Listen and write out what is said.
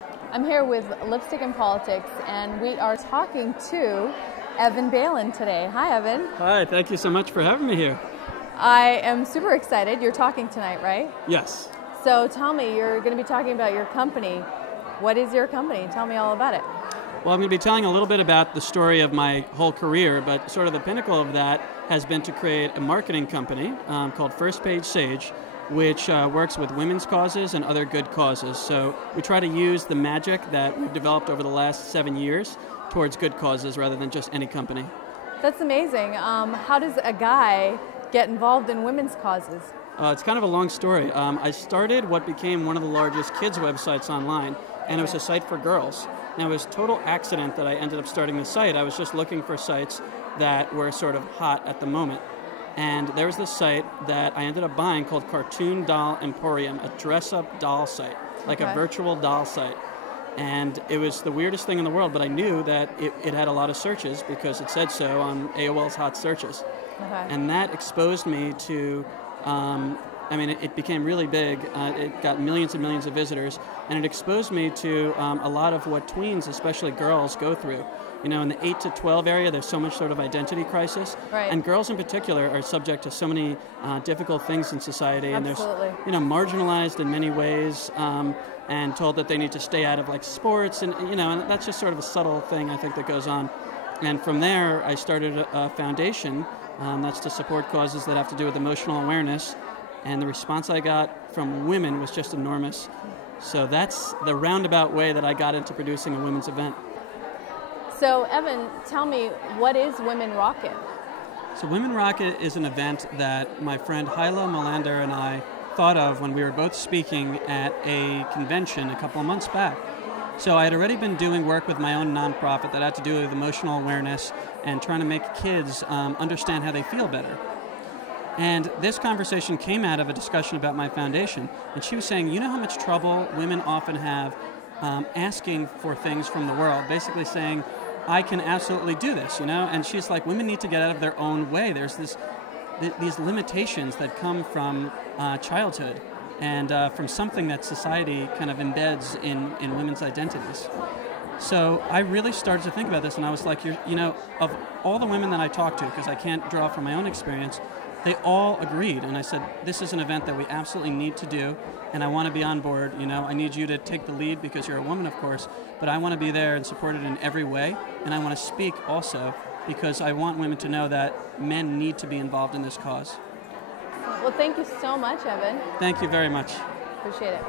I'm here with Lipstick and Politics, and we are talking to Evan Bailyn today. Hi, Evan. Hi, thank you so much for having me here. I am super excited. You're talking tonight, right? Yes. So tell me, you're going to be talking about your company. What is your company? Tell me all about it. Well, I'm going to be telling a little bit about the story of my whole career, but sort of the pinnacle of that has been to create a marketing company called First Page Sage, which works with women's causes and other good causes. So we try to use the magic that we've developed over the last 7 years towards good causes rather than just any company. That's amazing. How does a guy get involved in women's causes? It's kind of a long story. I started what became one of the largest kids' websites online, and it was a site for girls. Now, it was a total accident that I ended up starting the site. I was just looking for sites that were sort of hot at the moment. And there was this site that I ended up buying called Cartoon Doll Emporium, a dress-up doll site, like a virtual doll site. And it was the weirdest thing in the world, but I knew that it had a lot of searches because it said so on AOL's hot searches. And that exposed me to, it became really big. It got millions and millions of visitors, and it exposed me to a lot of what tweens, especially girls, go through. You know, in the 8 to 12 area, there's so much sort of identity crisis. Right. And girls in particular are subject to so many difficult things in society. Absolutely. And they're, marginalized in many ways and told that they need to stay out of, like, sports. And, and that's just sort of a subtle thing, I think, that goes on. And from there, I started a foundation that's to support causes that have to do with emotional awareness. And the response I got from women was just enormous. So that's the roundabout way that I got into producing a women's event. So, Evan, tell me, what is Womenrockit? So Womenrockit is an event that my friend Hyla Melander and I thought of when we were both speaking at a convention a couple of months back. So I had already been doing work with my own nonprofit that had to do with emotional awareness and trying to make kids understand how they feel better. And this conversation came out of a discussion about my foundation. And she was saying, you know how much trouble women often have asking for things from the world, basically saying, I can absolutely do this, And she's like, women need to get out of their own way. There's these limitations that come from childhood and from something that society kind of embeds in women's identities. So I really started to think about this, and I was like, of all the women that I talked to, because I can't draw from my own experience, they all agreed, and I said, this is an event that we absolutely need to do, and I want to be on board. I need you to take the lead because you're a woman, of course, but I want to be there and support it in every way, and I want to speak also because I want women to know that men need to be involved in this cause. Well, thank you so much, Evan. Thank you very much. Appreciate it.